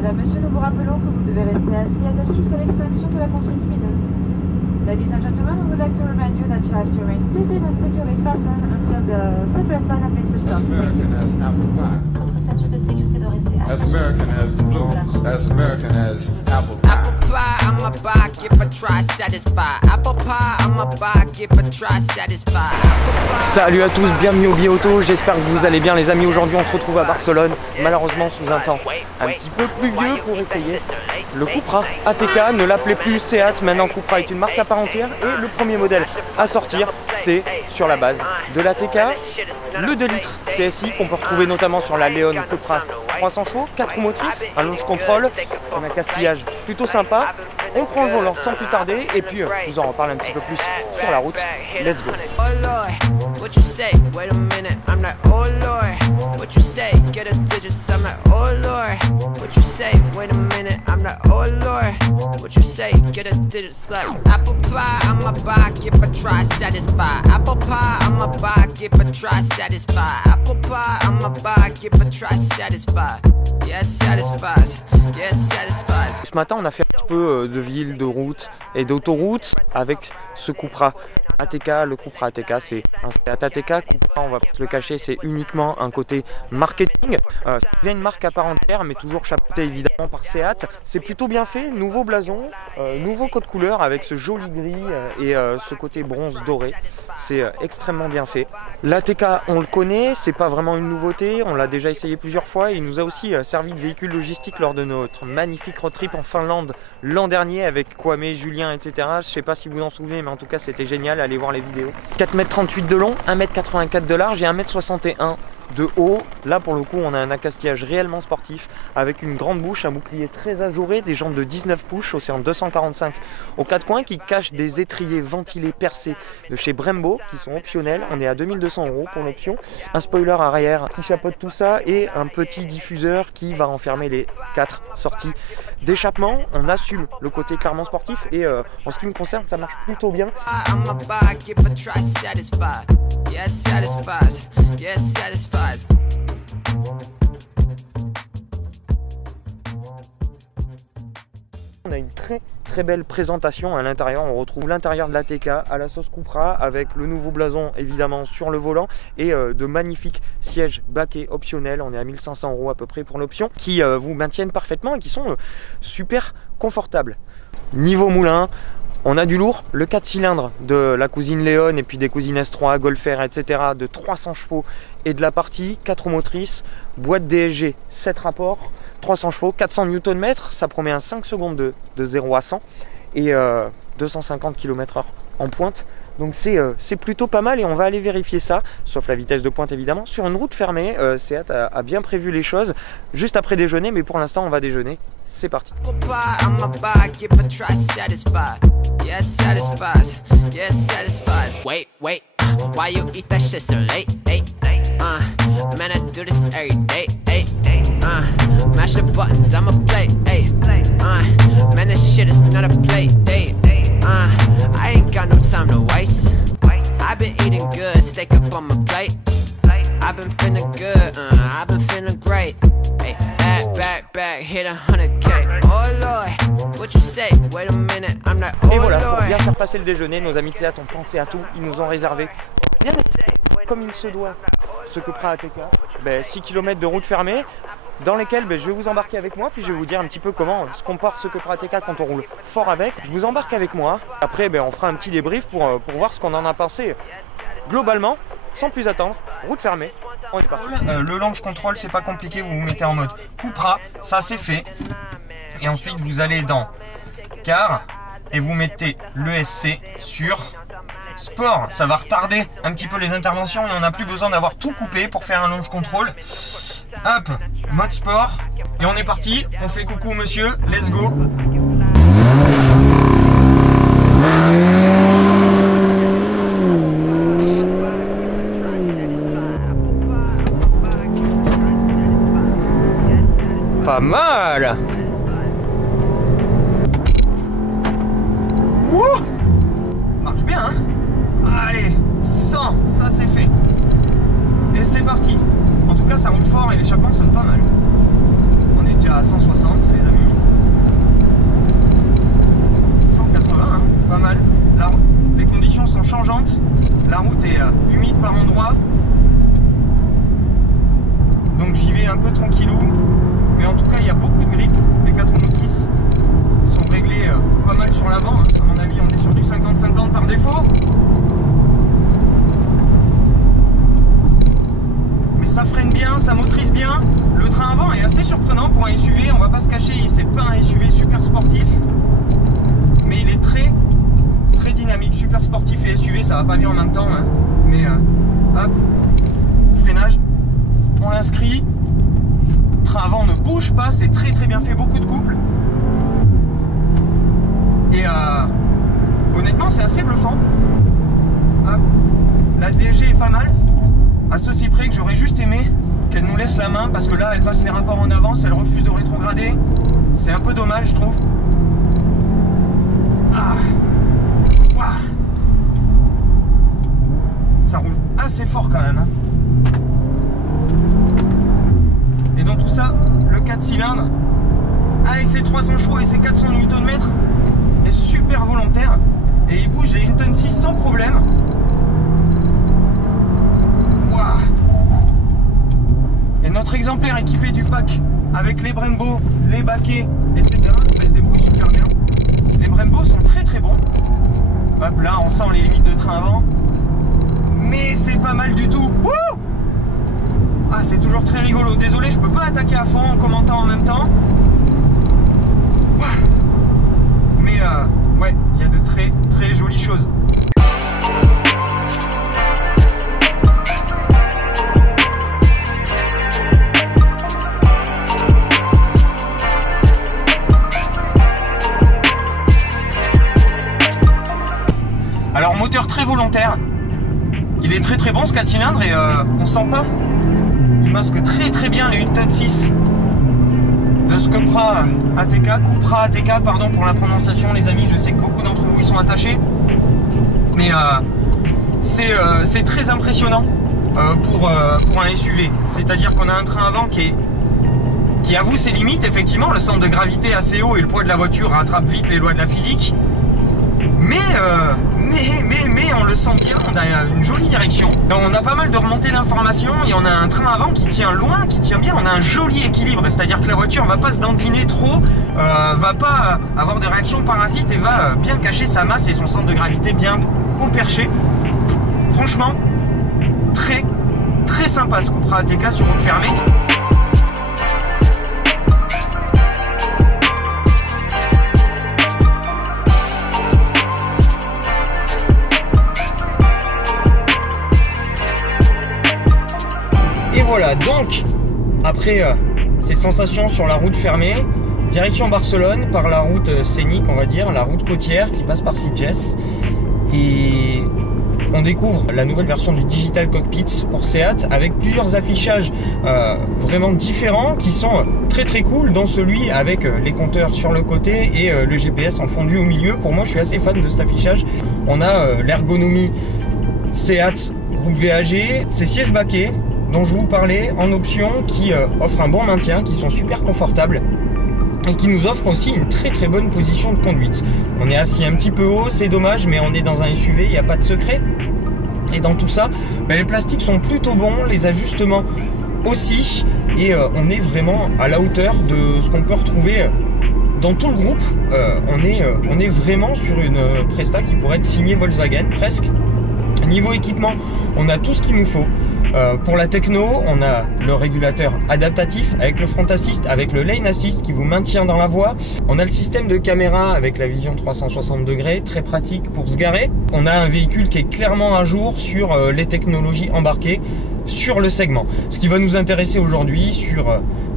Madame, Monsieur, nous vous rappelons que vous devez rester assis attaché jusqu'à l'extinction de la consigne lumineuse. Ladies and gentlemen, we would like to remind you that you have to remain seated and securely fastened until the seatbelt sign admits you stop. As American as apple pie. Votre ceinture de sécurité doit rester As American as the blues. As American as apple pie. Apple pie, I'ma buy, give a try, satisfied. Apple pie, I'ma buy, give a try, satisfied. Salut à tous, bienvenue au Bi-Auto, j'espère que vous allez bien les amis. Aujourd'hui on se retrouve à Barcelone, malheureusement sous un temps un petit peu pluvieux pour essayer. Le Cupra ATK, ne l'appelez plus Seat, maintenant Cupra est une marque à part entière et le premier modèle à sortir c'est sur la base de l'ATK, le 2 litres TSI qu'on peut retrouver notamment sur la Leon Cupra 300 chevaux, 4 roues motrices, un launch control, un accastillage plutôt sympa. On prend le volant sans plus tarder et puis je vous en reparle un petit peu plus sur la route. Let's go. Oh Lord, what you say? Wait a minute, I'm like, oh Lord, what you say? Get a digit, I'm like, oh Lord, what you say? Wait a minute, I'm like, oh Lord, what you say? Get a digit, like apple pie, I'ma buy, give a try, satisfied. Apple pie, I'ma buy, give a try, satisfied. Apple pie, I'ma buy, give a try, satisfied. Yes, satisfies. Yes, satisfies. Ce matin on a fait un peu de ville, de route et d'autoroute avec ce Cupra ATK. Le Cupra ATK c'est un Seat ATK. Cupra, on va pas se le cacher, c'est uniquement un côté marketing. C'est bien une marque à part entière mais toujours chapeautée évidemment par Seat. C'est plutôt bien fait, nouveau blason, nouveau code couleur avec ce joli gris et ce côté bronze doré. C'est extrêmement bien fait. L'ATK on le connaît, c'est pas vraiment une nouveauté, on l'a déjà essayé plusieurs fois. Il nous a aussi servi de véhicule logistique lors de notre magnifique road trip en Finlande l'an dernier avec Kwame, Julien, etc. Je sais pas si vous en souvenez, mais en tout cas c'était génial, allez voir les vidéos. 4,38 m de long, 1,84 m de large et 1,61 m de haut. Là pour le coup on a un accastillage réellement sportif avec une grande bouche, un bouclier très ajouré, des jantes de 19 pouces chaussées en 245 aux 4 coins qui cachent des étriers ventilés percés de chez Brembo qui sont optionnels. On est à 2200 € pour l'option. Un spoiler arrière qui chapeaute tout ça et un petit diffuseur qui va enfermer les 4 sorties d'échappement. On assume le côté clairement sportif et en ce qui me concerne ça marche plutôt bien. On a une très belle présentation à l'intérieur. On retrouve l'intérieur de l'ATK à la sauce Cupra avec le nouveau blason évidemment sur le volant et de magnifiques sièges baquets optionnels. On est à 1500 € à peu près pour l'option qui vous maintiennent parfaitement et qui sont super confortables. Niveau moulin, on a du lourd, le 4 cylindres de la cousine Leon et puis des cousines S3, Golf R, etc. de 300 chevaux et de la partie, 4 roues motrices, boîte DSG, 7 rapports, 300 chevaux, 400 Nm, ça promet un 5 secondes de 0 à 100 et 250 km/h en pointe. Donc c'est plutôt pas mal et on va aller vérifier ça, sauf la vitesse de pointe évidemment, sur une route fermée. Seat a bien prévu les choses juste après déjeuner, mais pour l'instant on va déjeuner. C'est parti. Mash the buttons, I'ma play, ayy. Man, this shit is not a play, ayy. I ain't got no time to waste. I've been eating good, steak up on my plate. I've been feeling good, I've been feeling great. Ay, back, hit 100K. Oh Lord, what you say? Wait a minute, I'm like, oh Et voilà, pour Lord. bien faire passer le déjeuner, nos amis de Seat ont pensé à tout. Ils nous ont réservé bien comme il se doit ce Cupra ATK. 6 km de route fermée, dans lesquels je vais vous embarquer avec moi, puis je vais vous dire un petit peu comment se comporte ce Cupra ATK quand on roule fort avec. Je vous embarque avec moi, après on fera un petit débrief pour voir ce qu'on en a pensé globalement, sans plus attendre, route fermée, on est parti. Le launch control c'est pas compliqué, vous vous mettez en mode Cupra, ça c'est fait, et ensuite vous allez dans car, et vous mettez l'ESC sur Sport. Ça va retarder un petit peu les interventions et on n'a plus besoin d'avoir tout coupé pour faire un launch control. Hop, mode sport et on est parti. On fait coucou monsieur, let's go. Pas mal. Wouh, marche bien hein. Allez, 100, ça c'est fait. Et c'est parti. En tout cas ça roule fort et l'échappement sonne pas mal. On est déjà à 160 pas se cacher, c'est pas un SUV super sportif, mais il est très dynamique. Super sportif et SUV, ça va pas bien en même temps, hein. Mais hop, freinage, on l'inscrit. Train avant ne bouge pas, c'est très bien fait, beaucoup de couple. Et honnêtement, c'est assez bluffant. Hop, la DG est pas mal, à ceci près que j'aurais juste aimé qu'elle nous laisse la main, parce que là elle passe les rapports en avance, elle refuse de rétrograder. C'est un peu dommage, je trouve. Ça roule assez fort quand même, hein. Et dans tout ça, le 4 cylindres avec ses 300 chevaux et ses 400 Nm est super volontaire et il bouge les 1,6 tonne sans problème. Wow. Et notre exemplaire équipé du pack avec les Brembo, les baquets, etc. Il se débrouille super bien. Les Brembo sont très bons. Hop, là on sent les limites de train avant, mais c'est pas mal du tout. Wouh! Ah, c'est toujours très rigolo. Désolé, je peux pas attaquer à fond en commentant en même temps. Mais ouais, il y a de très jolies choses. Alors moteur très volontaire. Il est très bon ce 4 cylindres et on sent pas. Il masque très bien les 1,6 tonnes de ce Cupra ATK, Cupra ATK, pardon pour la prononciation les amis, je sais que beaucoup d'entre vous y sont attachés. Mais c'est très impressionnant pour un SUV. C'est-à-dire qu'on a un train avant qui avoue ses limites, effectivement, le centre de gravité assez haut et le poids de la voiture rattrape vite les lois de la physique. Mais on le sent bien, on a une jolie direction. On a pas mal de remontées d'informations et on a un train avant qui tient loin, qui tient bien. On a un joli équilibre, c'est-à-dire que la voiture va pas se dandiner trop, va pas avoir de réaction parasite et va bien cacher sa masse et son centre de gravité bien au perché. Franchement, très sympa ce Cupra ATK sur route fermée. Voilà, donc après ces sensations sur la route fermée, direction Barcelone par la route scénique, on va dire, la route côtière qui passe par Sitges, et on découvre la nouvelle version du Digital Cockpit pour Seat avec plusieurs affichages vraiment différents qui sont très cool, dont celui avec les compteurs sur le côté et le GPS en fondu au milieu. Pour moi, je suis assez fan de cet affichage. On a l'ergonomie Seat groupe VAG, ces sièges baquets dont je vous parlais en option qui offrent un bon maintien, qui sont super confortables et qui nous offrent aussi une très bonne position de conduite. On est assis un petit peu haut, c'est dommage, mais on est dans un SUV, il n'y a pas de secret. Et dans tout ça, les plastiques sont plutôt bons, les ajustements aussi, et on est vraiment à la hauteur de ce qu'on peut retrouver dans tout le groupe. On est vraiment sur une presta qui pourrait être signée Volkswagen presque. Niveau équipement, on a tout ce qu'il nous faut. Pour la techno, on a le régulateur adaptatif avec le front assist, avec le lane assist qui vous maintient dans la voie. On a le système de caméra avec la vision 360 degrés, très pratique pour se garer. On a un véhicule qui est clairement à jour sur les technologies embarquées sur le segment. Ce qui va nous intéresser aujourd'hui sur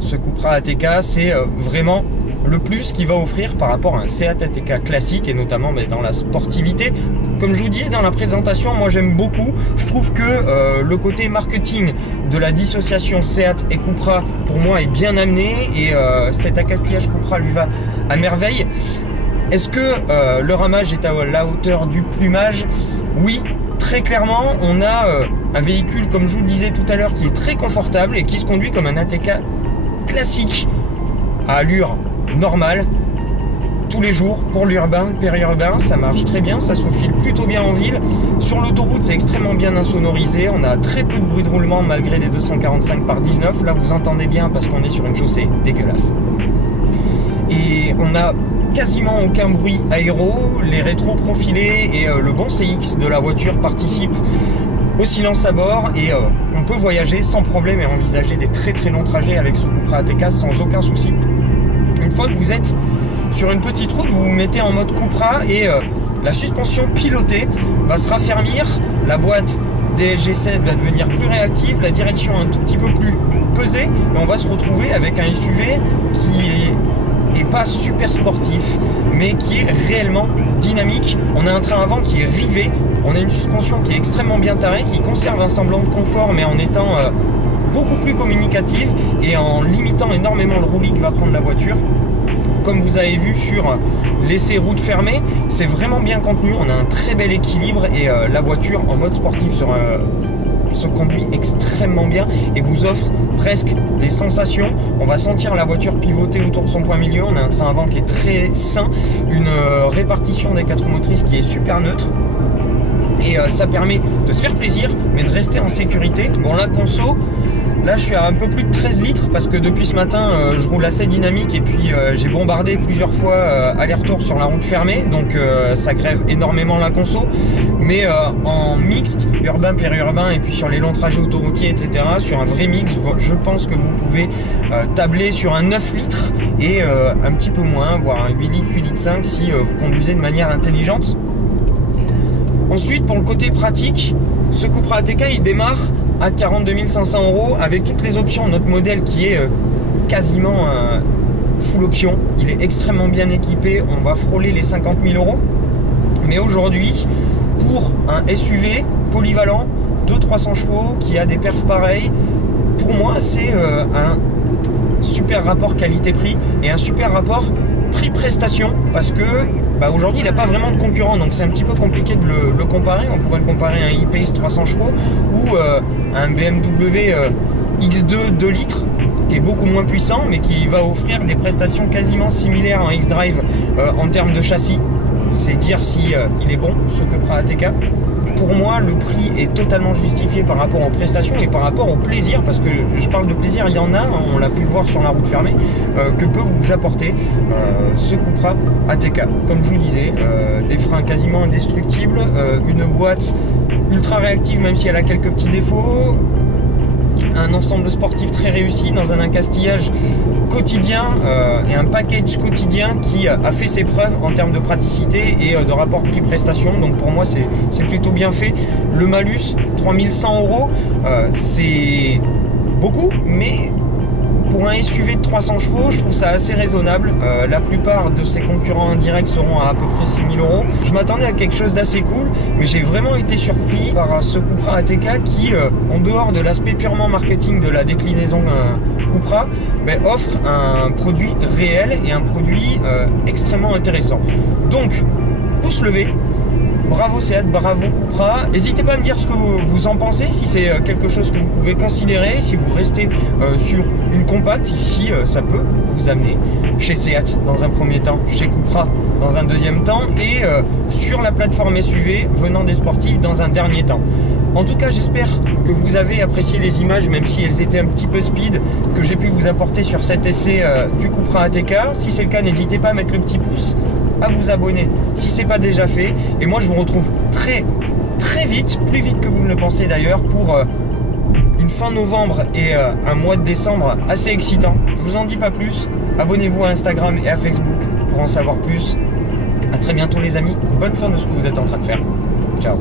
ce Cupra ATK, c'est vraiment le plus qu'il va offrir par rapport à un Seat ATK classique, et notamment dans la sportivité. Comme je vous disais dans la présentation, moi j'aime beaucoup. Je trouve que le côté marketing de la dissociation Seat et Cupra pour moi est bien amené, et cet accastillage Cupra lui va à merveille. Est-ce que le ramage est à la hauteur du plumage? Oui, très clairement. On a un véhicule, comme je vous le disais tout à l'heure, qui est très confortable et qui se conduit comme un ATK classique à allure normale tous les jours. Pour l'urbain, périurbain, ça marche très bien, ça se faufile plutôt bien en ville. Sur l'autoroute, c'est extrêmement bien insonorisé, on a très peu de bruit de roulement malgré les 245 par 19. Là vous entendez bien parce qu'on est sur une chaussée dégueulasse. Et on a quasiment aucun bruit aéro, les rétros profilés et le bon CX de la voiture participent au silence à bord, et on peut voyager sans problème et envisager des très longs trajets avec ce Cupra ATK sans aucun souci. fois que vous êtes sur une petite route, vous vous mettez en mode Cupra et la suspension pilotée va se raffermir, la boîte DSG7 va devenir plus réactive, la direction un tout petit peu plus pesée, et on va se retrouver avec un SUV qui est pas super sportif, mais qui est réellement dynamique. On a un train avant qui est rivé, on a une suspension qui est extrêmement bien tarée, qui conserve un semblant de confort, mais en étant beaucoup plus communicative et en limitant énormément le roulis que va prendre la voiture. Comme vous avez vu sur l'essai route fermée, c'est vraiment bien contenu, on a un très bel équilibre et la voiture en mode sportif se conduit extrêmement bien et vous offre presque des sensations. On va sentir la voiture pivoter autour de son point milieu, on a un train avant qui est très sain, une répartition des 4 motrices qui est super neutre. Et ça permet de se faire plaisir, mais de rester en sécurité. Bon, la conso, là je suis à un peu plus de 13 litres parce que depuis ce matin je roule assez dynamique et puis j'ai bombardé plusieurs fois aller-retour sur la route fermée, donc ça grève énormément la conso. Mais en mixte, urbain, périurbain et puis sur les longs trajets autoroutiers, etc., sur un vrai mix, je pense que vous pouvez tabler sur un 9 litres et un petit peu moins, voire un 8 litres, 8 litres 5 si vous conduisez de manière intelligente. Ensuite, pour le côté pratique, ce Cupra ATK il démarre à 42 500 € avec toutes les options. Notre modèle qui est quasiment full option, il est extrêmement bien équipé, on va frôler les 50 000 €. Mais aujourd'hui, pour un SUV polyvalent de 300 chevaux qui a des perfs pareils, pour moi c'est un super rapport qualité-prix et un super rapport prix-prestation parce que aujourd'hui il n'a pas vraiment de concurrent, donc c'est un petit peu compliqué de le comparer. On pourrait le comparer à un e-Pace 300 chevaux ou un BMW X2 2 litres qui est beaucoup moins puissant mais qui va offrir des prestations quasiment similaires à un X-Drive en termes de châssis. C'est dire si il est bon ce Cupra ATK. Pour moi, le prix est totalement justifié par rapport aux prestations et par rapport au plaisir, parce que je parle de plaisir, il y en a, on l'a pu le voir sur la route fermée, que peut vous apporter ce Cupra ATK. Comme je vous disais, des freins quasiment indestructibles, une boîte ultra réactive même si elle a quelques petits défauts, un ensemble sportif très réussi dans un encastillage quotidien et un package quotidien qui a fait ses preuves en termes de praticité et de rapport prix-prestation. Donc pour moi c'est plutôt bien fait. Le malus 3100 €, c'est beaucoup, mais pour un SUV de 300 chevaux, je trouve ça assez raisonnable. La plupart de ses concurrents indirects seront à peu près 6 000 €. Je m'attendais à quelque chose d'assez cool, mais j'ai vraiment été surpris par ce Cupra ATK qui, en dehors de l'aspect purement marketing de la déclinaison Cupra, offre un produit réel et un produit extrêmement intéressant. Donc, pouce levé. Bravo Seat, bravo Cupra. N'hésitez pas à me dire ce que vous en pensez, si c'est quelque chose que vous pouvez considérer, si vous restez sur une compacte, si ça peut vous amener chez Seat dans un premier temps, chez Cupra dans un deuxième temps et sur la plateforme SUV venant des sportifs dans un dernier temps. En tout cas, j'espère que vous avez apprécié les images, même si elles étaient un petit peu speed, que j'ai pu vous apporter sur cet essai du Cupra ATK. Si c'est le cas, n'hésitez pas à mettre le petit pouce, à vous abonner si c'est pas déjà fait. Et moi, je vous retrouve très vite, plus vite que vous ne le pensez d'ailleurs, pour une fin novembre et un mois de décembre assez excitant. Je vous en dis pas plus. Abonnez-vous à Instagram et à Facebook pour en savoir plus. À très bientôt les amis. Bonne fin de ce que vous êtes en train de faire. Ciao.